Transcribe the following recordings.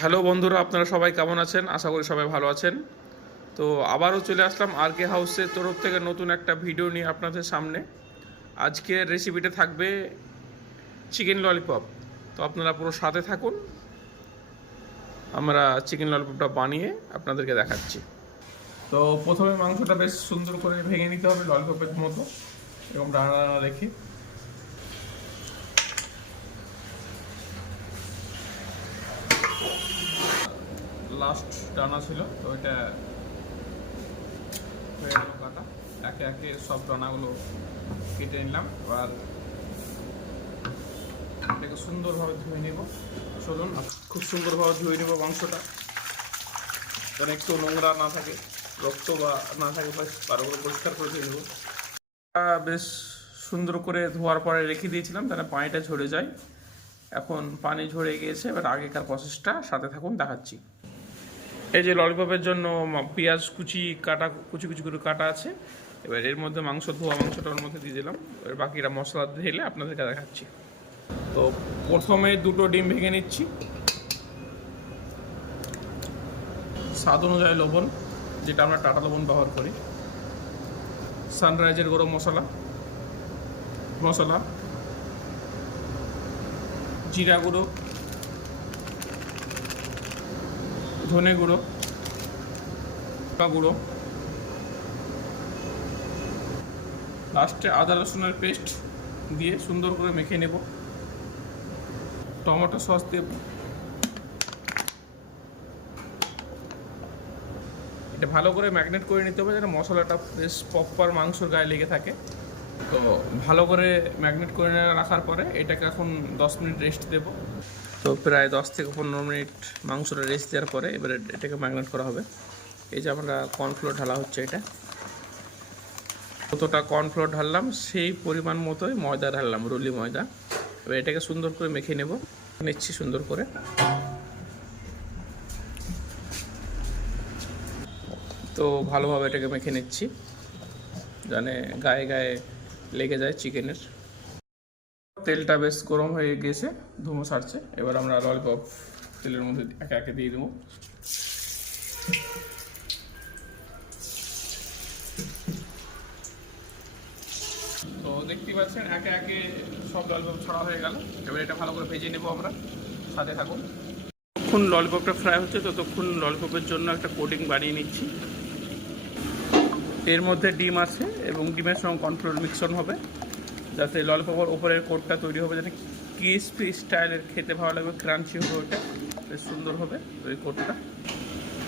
Hello বন্ধুরা, আপনারা সবাই কেমন আছেন? আশা করি সবাই ভালো আছেন। তো আবারও চলে আসলাম আর কে হাউসের তরফ থেকে নতুন একটা ভিডিও নিয়ে আপনাদের সামনে। আজকের রেসিপিটা থাকবে চিকেন ললিপপ তো আপনারা পুরো সাথে থাকুন। আমরা চিকেন ললিপপটা বানিয়ে আপনাদেরকে দেখাচ্ছি। তো প্রথমে মাংসটা বেশ সুন্দর করে ভেঙে নিতে হবে ললিপপের মতো। এরকম ডানা রেখে লাস্ট ডানা ছিল, তো এটা হয়ে একে একে সব ডানাগুলো কেটে নিলাম। এবার এটাকে সুন্দরভাবে ধুয়ে নেব। চলুন, খুব সুন্দরভাবে ধুয়ে নেব মাংসটা। যেন একটু নোংরা না থাকে, রক্ত বা না থাকে করে পরিষ্কার করে ধুয়ে নেব। বেশ সুন্দর করে ধোয়ার পরে রেখে দিয়েছিলাম তাহলে পানিটা ঝরে যায়। এখন পানি ঝরে গিয়েছে, এবার আগেকার প্রসেসটা সাথে থাকুন, দেখাচ্ছি। এই যে ললিপপের জন্য পেঁয়াজ কুচি কাটা, কুচি কুচি করে কাটা আছে। এবার এর মধ্যে মাংস, ধোয়া মাংসটা ওর মধ্যে দিয়ে দিলাম। এবার বাকিটা মশলা ঢেলে আপনাদেরকে দেখাচ্ছি। তো প্রথমে দুটো ডিম ভেঙে নিচ্ছি। স্বাদ অনুযায়ী লবণ, যেটা আমরা টাটা লবণ ব্যবহার করি। সানরাইজের গরম মশলা মশলা, জিরা গুঁড়ো ধনে গুঁড়ো গুঁড়ো। লাস্টে আদা, রসুনের পেস্ট দিয়ে সুন্দর করে মেখে নেব। টমেটো সস দিয়ে এটা ভালো করে ম্যাগনেট করে নিতে হবে যেন মশলাটা বেশ প্রপার মাংসর গায়ে লেগে থাকে। তো ভালো করে ম্যাগনেট করে রাখার পরে এটাকে এখন দশ মিনিট রেস্ট দেবো। তো প্রায় দশ থেকে পনেরো মিনিট মাংসটা রেস্ট দেওয়ার পরে এবারে এটাকে ম্যাগনেট করা হবে। এই যে আমরা কর্নফ্লোর ঢালা হচ্ছে এটা। কতটা কর্নফ্লোর ঢাললাম, সেই পরিমাণ মতোই ময়দা ঢাললাম, রুলি ময়দা। এবার এটাকে সুন্দর করে মেখে নেব, নিচ্ছি সুন্দর করে। তো ভালোভাবে এটাকে মেখে নিচ্ছি, জানে গায়ে গায়ে লেগে যায় চিকেনের তেলটা বেশ গরম হয়ে গিয়েছে ধুমো ছাড়ছে এবার আমরা ললিপপ তেলের মধ্যে একে একে দিয়ে দেবো। তো দেখতেই পাচ্ছেন, একে একে সব ললিপপ ছড়া হয়ে গেল। এবার এটা ভালো করে ভেজে নেব আমরা। সাথে থাকুন। যতক্ষণ ললিপপটা ফ্রাই হচ্ছে, ততক্ষণ ললিপপের জন্য একটা কোটিং বানিয়ে নিচ্ছি। এর মধ্যে ডিম আছে এবং ডিমের সঙ্গে কর্নফ্লোর মিক্সন হবে। যাতে ললিপপের উপরের কোটটা তৈরি হবে, যাতে ক্রিসপি স্টাইলের খেতে ভালো লাগবে ক্রাঞ্চি হবে ওটা, বেশ সুন্দর হবে ওই কোটটা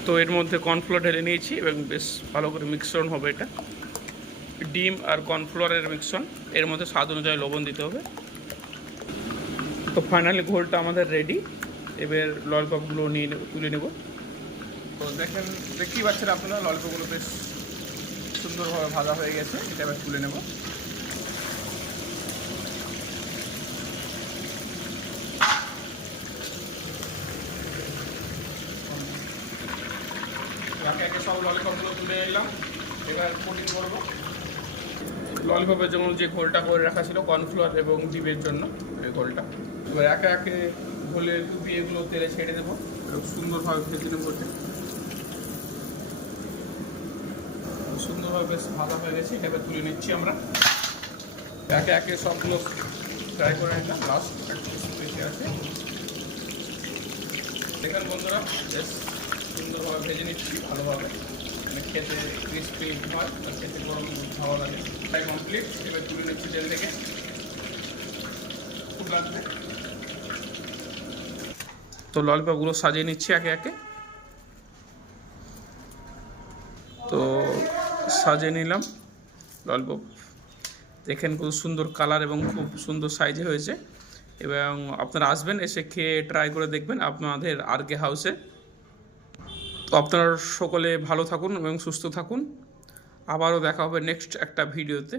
তো এর মধ্যে কর্নফ্লোর ঢেলে নিয়েছি এবং বেশ ভালো করে মিক্সন হবে এটা। ডিম আর কর্নফ্লোরের মিক্সন এর মধ্যে স্বাদ অনুযায়ী লবণ দিতে হবে। তো ফাইনালি ঘোলটা আমাদের রেডি এবার ললিপপগুলো নিয়ে তুলে নেব। তো দেখেন, দেখতেই পাচ্ছেন আপনারা ললিপপগুলো বেশ সুন্দরভাবে ভাজা হয়ে গেছে, এটা এবার তুলে নেব। একে একে সব তুলে এলাম এবার কোটিং করব। ললিপপের জন্য যে ঘোলটা করে রাখা ছিল কর্নফ্লোয়ার এবং ডিমের জন্য, এই ঘোলটা এবার একে একে ঘোলে ডুবিয়ে এগুলো তেলে ছেড়ে দেবো। সুন্দরভাবে ভেজে নেব সুন্দরভাবে বেশ ভাজা হয়ে গেছে এটা এবার তুলে নিচ্ছি আমরা। একে একে সবগুলো ফ্রাই করে নিলাম। লাস্ট একটা বেশি আছে। দেখেন বন্ধুরা, বেশ সুন্দরভাবে ভেজে নিচ্ছি, ভালোভাবে। মানে খেতে ক্রিসপি হয়, আর খেতে গরম ভালো লাগে। তাই কমপ্লিট এবার তুলে নিচ্ছি তেল থেকে। খুব লাগবে তো ললিপপগুলো সাজিয়ে নিচ্ছি একে একে। তো সাজিয়ে নিলাম ললিপপ। দেখেন খুব সুন্দর কালার এবং খুব সুন্দর সাইজে হয়েছে। এবং আপনারা আসবেন, এসে খেয়ে ট্রাই করে দেখবেন আপনাদের আর কে হাউসে তো আপনারা সকলে ভালো থাকুন এবং সুস্থ থাকুন। আবারও দেখা হবে নেক্সট একটা ভিডিওতে।